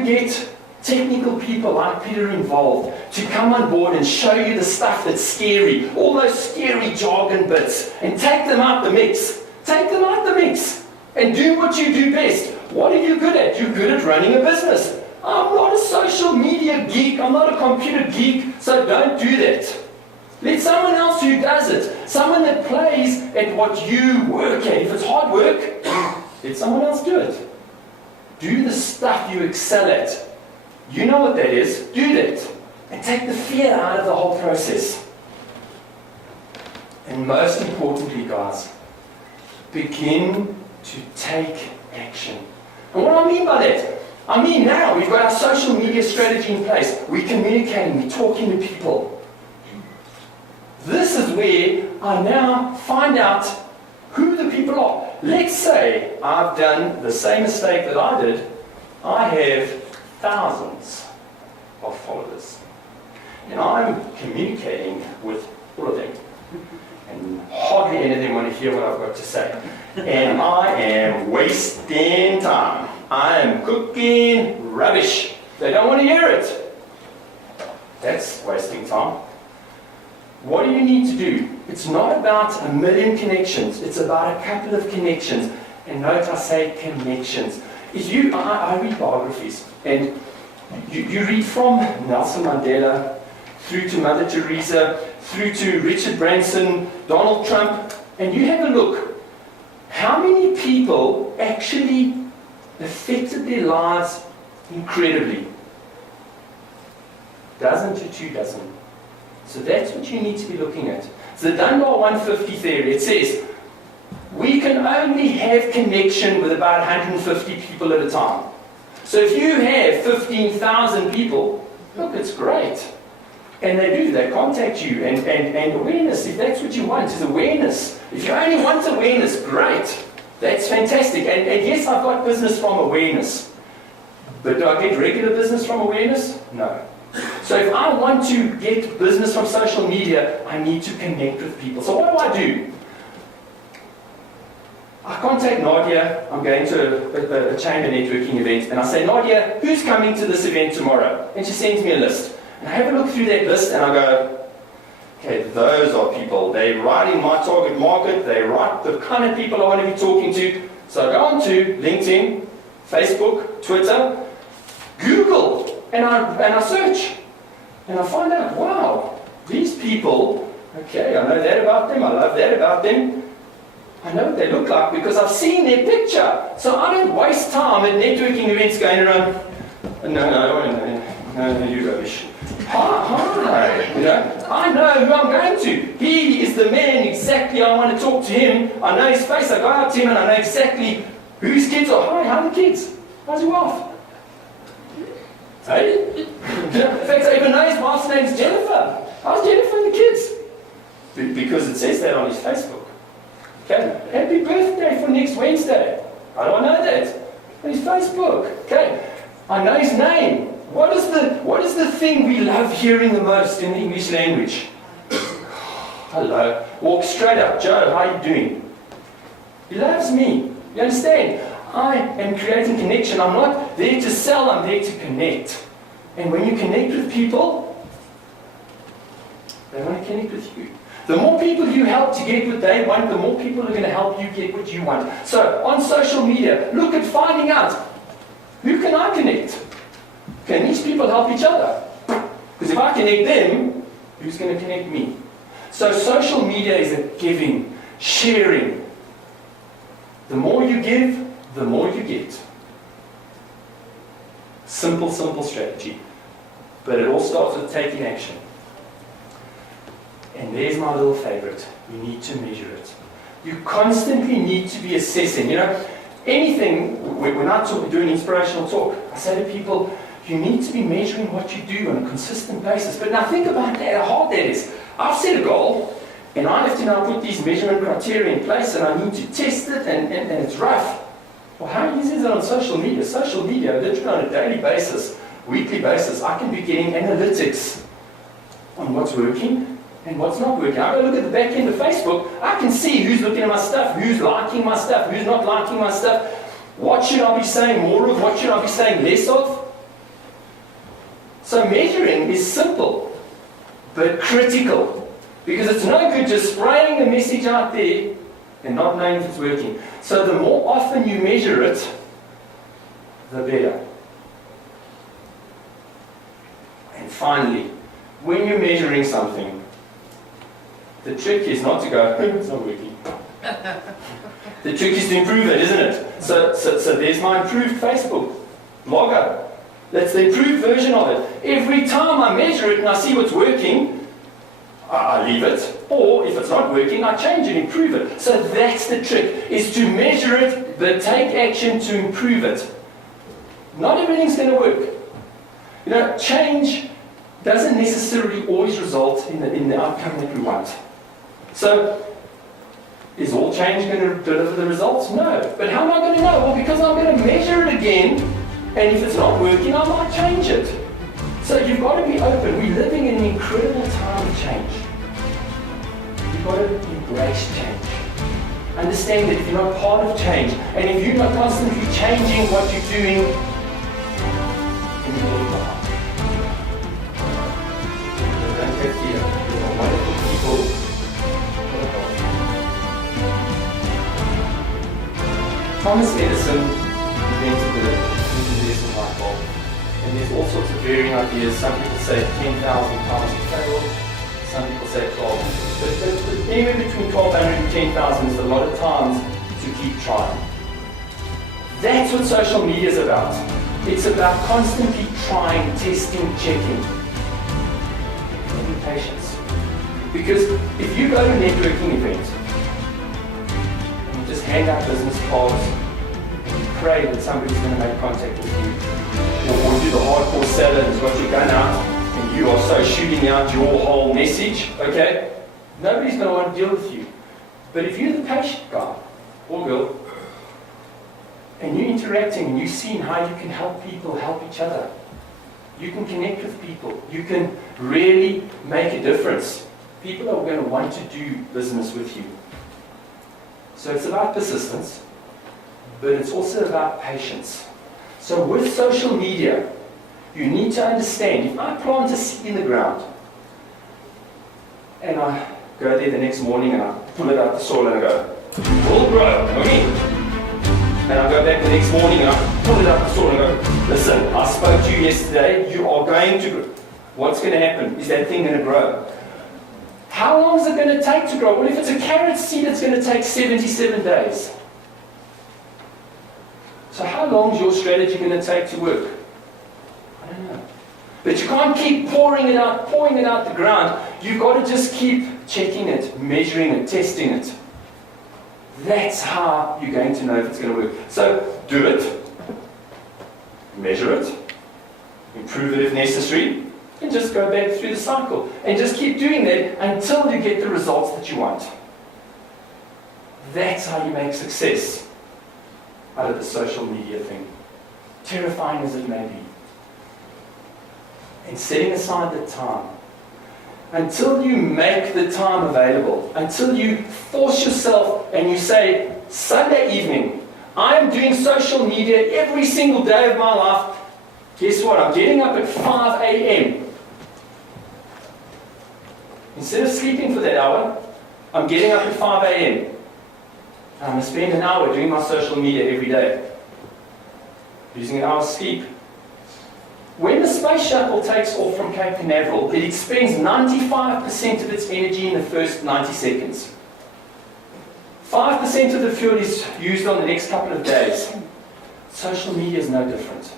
you get technical people like Peter involved to come on board and show you the stuff that's scary, all those scary jargon bits, and take them out the mix. Take them out the mix and do what you do best. What are you good at? You're good at running a business. I'm not a social media geek, I'm not a computer geek, so don't do that. Let someone else who does it, someone that plays at what you work at. If it's hard work, let someone else do it. Do the stuff you excel at. You know what that is, do that. And take the fear out of the whole process. And most importantly, guys, begin to take action. And what do I mean by that? I mean now, we've got our social media strategy in place. We're communicating, we're talking to people. This is where I now find out who the people are. Let's say I've done the same mistake that I did. I have thousands of followers. And I'm communicating with all of them. And hardly any of them want to hear what I've got to say. And I am wasting time. I am cooking rubbish. They don't want to hear it. That's wasting time. What do you need to do? It's not about 1 million connections. It's about a couple of connections. And note I say connections. I read biographies. And you read from Nelson Mandela through to Mother Teresa, through to Richard Branson, Donald Trump, and you have a look. How many people actually affected their lives incredibly? Dozen to 2 dozen. So that's what you need to be looking at. It's the Dunbar 150 theory. It says, we can only have connection with about 150 people at a time. So if you have 15,000 people, look, it's great. And they contact you. And awareness, if that's what you want, is awareness. If you only want awareness, great. That's fantastic. And yes, I've got business from awareness. But do I get regular business from awareness? No. So if I want to get business from social media, I need to connect with people. So what do? I contact Nadia. I'm going to a chamber networking event. And I say, Nadia, who's coming to this event tomorrow? And she sends me a list. And I have a look through that list and I go, okay, those are people. They're right in my target market. They're right the kind of people I want to be talking to. So I go on to LinkedIn, Facebook, Twitter, Google, and I search. And I find out, wow, these people, okay, I know that about them. I love that about them. I know what they look like because I've seen their picture. So I don't waste time at networking events going around, no, you rubbish. Hi, you know, I know who I'm going to. He is the man exactly I want to talk to him. I know his face. I go up to him and I know exactly who his kids are. Hi, how are the kids? How's your wife? Hey? In fact, I even know his wife's name's Jennifer. How's Jennifer and the kids? Because it says that on his Facebook. Okay, happy birthday for next Wednesday. How do I know that? On his Facebook. Okay, I know his name. What is the thing we love hearing the most in the English language? Hello. Walk straight up. Joe, how are you doing? He loves me. You understand? I am creating connection. I'm not there to sell, I'm there to connect. And when you connect with people, they want to connect with you. The more people you help to get what they want, the more people are going to help you get what you want. So on social media, look at finding out, who can I connect? Can these people help each other? Because if I connect them, who's going to connect me? So social media is a giving, sharing. The more you give, the more you get. Simple strategy. But it all starts with taking action. And there's my little favorite. You need to measure it. You constantly need to be assessing. You know, anything, when I do an inspirational talk, I say to people, you need to be measuring what you do on a consistent basis. But now think about that, how hard that is. I've set a goal, and I have to now put these measurement criteria in place, and I need to test it, and it's rough. Well, how easy is it on social media? Social media, literally on a daily basis, weekly basis, I can be getting analytics on what's working and what's not working. I go look at the back end of Facebook, I can see who's looking at my stuff, who's liking my stuff, who's not liking my stuff. What should I be saying more of? What should I be saying less of? So measuring is simple, but critical. Because it's no good just spraying the message out there and not knowing if it's working. So the more often you measure it, the better. And finally, when you're measuring something, the trick is not to go, it's not working. The trick is to improve it, isn't it? So there's my improved Facebook logo. That's the improved version of it. Every time I measure it and I see what's working, I leave it. Or if it's not working, I change it, improve it. So that's the trick, is to measure it, but take action to improve it. Not everything's going to work. You know, change doesn't necessarily always result in the outcome that we want. So, is all change going to deliver the results? No. But how am I going to know? Well, because I'm going to measure it again, and if it's not working, I might change it. So you've got to be open. We're living in an incredible time of change. You've got to embrace change. Understand that if you're not part of change, and if you're not constantly changing what you're doing, then you're getting behind. Don't get fear. You're wonderful people. Thomas Edison invented the incandescent light bulb, and there's all sorts of varying ideas. Some people say 10,000 times it failed, some people say 12. But anywhere between 1,200 and 10,000 is a lot of times to keep trying. That's what social media is about. It's about constantly trying, testing, checking. And patience. Because if you go to a networking event, just hand out business cards and pray that somebody's going to make contact with you. Or do the hardcore seller is what you've done out and you are so shooting out your whole message, okay? Nobody's going to want to deal with you. But if you're the patient guy or girl and you're interacting and you're seeing how you can help people help each other, you can connect with people, you can really make a difference. People are going to want to do business with you. So it's about persistence, but it's also about patience. So with social media, you need to understand, if I plant a seed in the ground, and I go there the next morning and I pull it out the soil and I go, it will grow, okay? And I go back the next morning and I pull it out the soil and I go, listen, I spoke to you yesterday, you are going to grow. What's going to happen? Is that thing going to grow? How long is it going to take to grow? Well, if it's a carrot seed, it's going to take 77 days. So how long is your strategy going to take to work? I don't know. But you can't keep pouring it out the ground. You've got to just keep checking it, measuring it, testing it. That's how you're going to know if it's going to work. So do it, measure it, improve it if necessary, and just go back through the cycle. And just keep doing that until you get the results that you want. That's how you make success out of the social media thing. Terrifying as it may be. And setting aside the time. Until you make the time available. Until you force yourself and you say, Sunday evening, I am doing social media every single day of my life. Guess what? I'm getting up at 5 a.m. Instead of sleeping for that hour, I'm getting up at 5 a.m. And I'm going to spend an hour doing my social media every day. Using an hour's sleep. When the space shuttle takes off from Cape Canaveral, it expends 95% of its energy in the first 90 seconds. 5% of the fuel is used on the next couple of days. Social media is no different.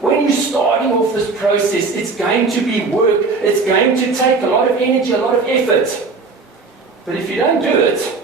When you're starting off this process, it's going to be work, it's going to take a lot of energy, a lot of effort. But if you don't do it,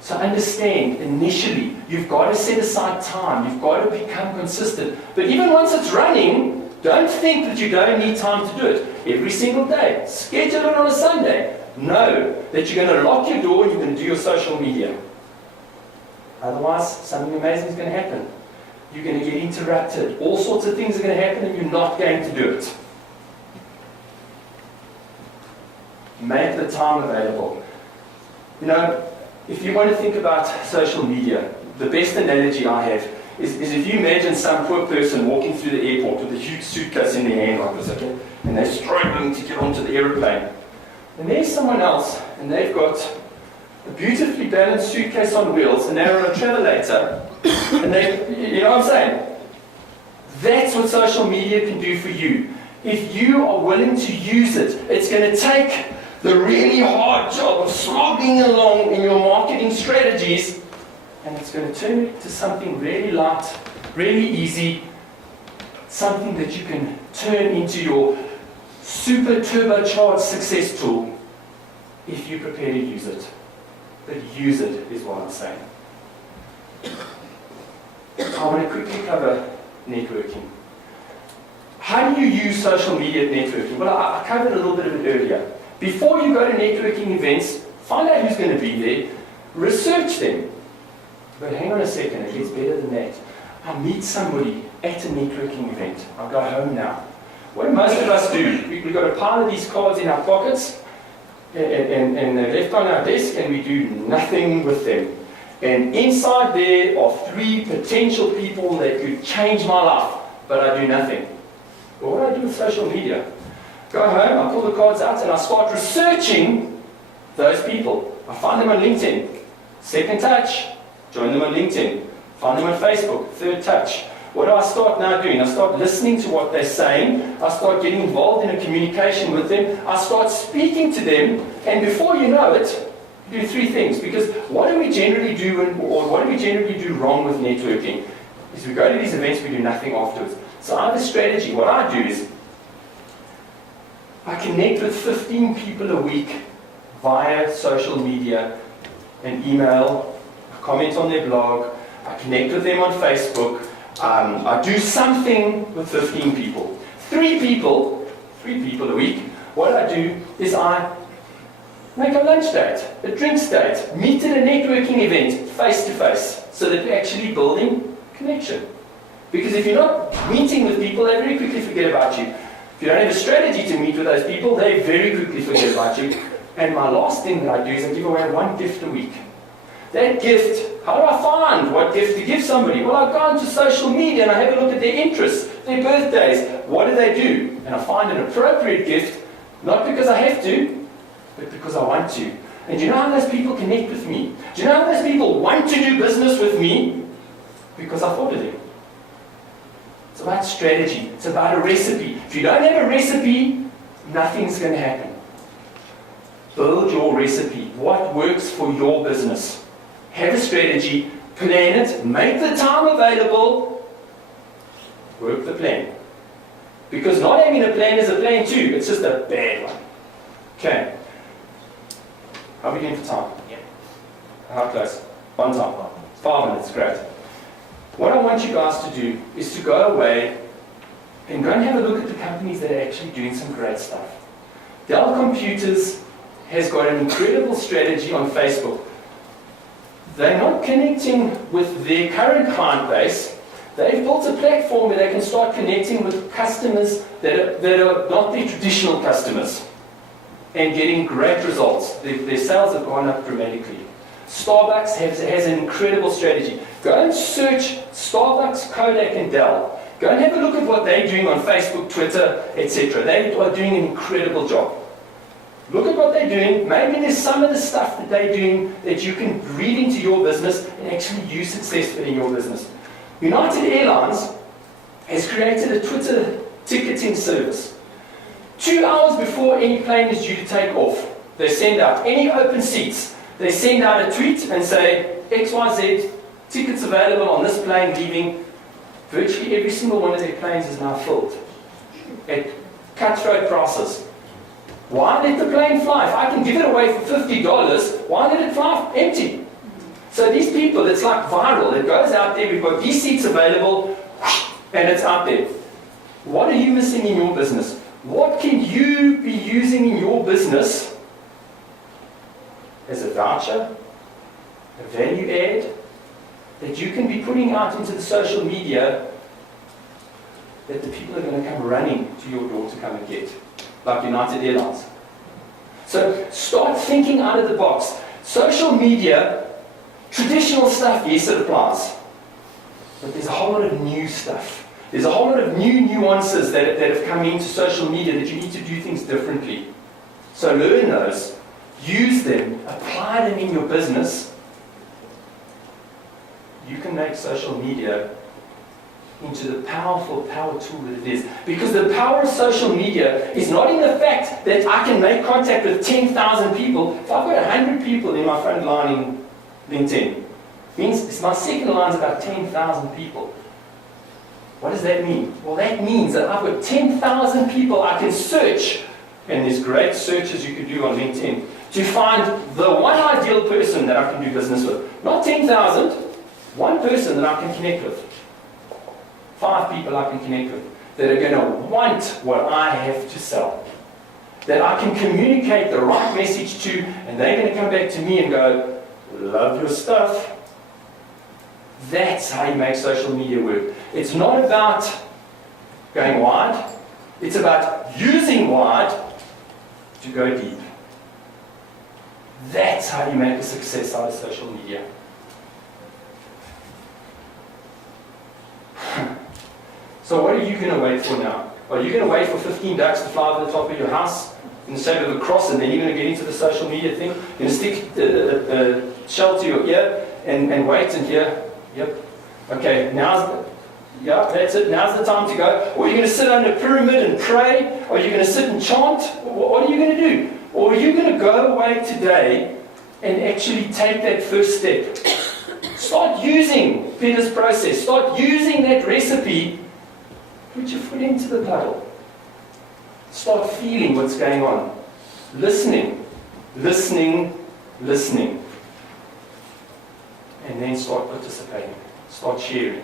so understand, initially, you've got to set aside time, you've got to become consistent. But even once it's running, don't think that you don't need time to do it. Every single day, schedule it on a Sunday. Know that you're going to lock your door and you're going to do your social media. Otherwise, something amazing is going to happen. You're going to get interrupted. All sorts of things are going to happen and you're not going to do it. Make the time available. You know, if you want to think about social media, the best analogy I have is if you imagine some poor person walking through the airport with a huge suitcase in their hand like this, okay? And they're struggling to get onto the aeroplane. And there's someone else, and they've got a beautifully balanced suitcase on wheels, and they're on a travelator, and you know what I'm saying? That's what social media can do for you. If you are willing to use it, it's going to take the really hard job of slogging along in your marketing strategies, and it's going to turn it to something really light, really easy, something that you can turn into your super turbocharged success tool if you prepare to use it. But use it is what I'm saying. I want to quickly cover networking. How do you use social media networking? Well, I covered a little bit of it earlier. Before you go to networking events, find out who's going to be there, research them. But hang on a second, it gets better than that. I meet somebody at a networking event. I'll go home now. What most of us do, we've got a pile of these cards in our pockets, and they're left on our desk, and we do nothing with them. And inside there are 3 potential people that could change my life, but I do nothing. But what do I do with social media? Go home, I pull the cards out, and I start researching those people. I find them on LinkedIn. Second touch, join them on LinkedIn. Find them on Facebook. Third touch. What do I start now doing? I start listening to what they're saying. I start getting involved in a communication with them. I start speaking to them, and before you know it, you do 3 things. Because what do we generally do, or what do we generally do wrong with networking? Is we go to these events, we do nothing afterwards. So I have a strategy. What I do is I connect with 15 people a week via social media and email. I comment on their blog. I connect with them on Facebook. I do something with 15 people. 3 people a week. What I do is I make a lunch date, a drinks date, meet at a networking event, face to face, so that we're actually building connection. Because if you're not meeting with people, they very quickly forget about you. If you don't have a strategy to meet with those people, they very quickly forget about you. And my last thing that I do is I give away 1 gift a week. That gift, how do I find what gift to give somebody? Well, I go onto social media and I have a look at their interests, their birthdays, what do they do? And I find an appropriate gift, not because I have to, but because I want to. And do you know how those people connect with me? Do you know how those people want to do business with me? Because I thought of them. It's about strategy. It's about a recipe. If you don't have a recipe, nothing's going to happen. Build your recipe. What works for your business? Have a strategy, plan it, make the time available, work the plan. Because not having a plan is a plan too, it's just a bad one. Okay. How are we doing for time? Yeah. How close? One time. 5 minutes, great. What I want you guys to do is to go away and go and have a look at the companies that are actually doing some great stuff. Dell Computers has got an incredible strategy on Facebook. They're not connecting with their current client base. They've built a platform where they can start connecting with customers that are not their traditional customers and getting great results. Their sales have gone up dramatically. Starbucks has an incredible strategy. Go and search Starbucks, Kodak, and Dell. Go and have a look at what they're doing on Facebook, Twitter, etc. They are doing an incredible job. Look at what they're doing. Maybe there's some of the stuff that they're doing that you can read into your business and actually use successfully in your business. United Airlines has created a Twitter ticketing service. 2 hours before any plane is due to take off, they send out any open seats. They send out a tweet and say, XYZ, tickets available on this plane leaving. Virtually every single one of their planes is now filled at cutthroat prices. Why let the plane fly? If I can give it away for $50, why let it fly empty? So these people, it's like viral. It goes out there, we've got these seats available, and it's out there. What are you missing in your business? What can you be using in your business as a voucher, a value add, that you can be putting out into the social media that the people are going to come running to your door to come and get? Like United Airlines. So start thinking out of the box. Social media, traditional stuff, yes, it applies. But there's a whole lot of new stuff. There's a whole lot of new nuances that have come into social media that you need to do things differently. So learn those, use them, apply them in your business. You can make social media into the powerful power tool that it is. Because the power of social media is not in the fact that I can make contact with 10,000 people. If I've got 100 people in my front line in LinkedIn, means my second line is about 10,000 people. What does that mean? Well, that means that I've got 10,000 people I can search, and there's great searches you can do on LinkedIn, to find the one ideal person that I can do business with. Not 10,000, one person that I can connect with. 5 people I can connect with that are going to want what I have to sell. That I can communicate the right message to, and they're going to come back to me and go, love your stuff. That's how you make social media work. It's not about going wide. It's about using wide to go deep. That's how you make a success out of social media. So what are you going to wait for now? Are you going to wait for 15 ducks to fly over the top of your house in the shape of a cross, and then you're going to get into the social media thing? You're going to stick the shell to your ear and wait and hear, yep, okay, that's it, now's the time to go. Or you're going to sit under a pyramid and pray, or you're going to sit and chant. What are you going to do? Or are you going to go away today and actually take that first step? Start using Peter's process. Start using that recipe. Put your foot into the puddle. Start feeling what's going on. Listening. And then start participating. Start sharing.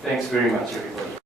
Thanks very much, everybody.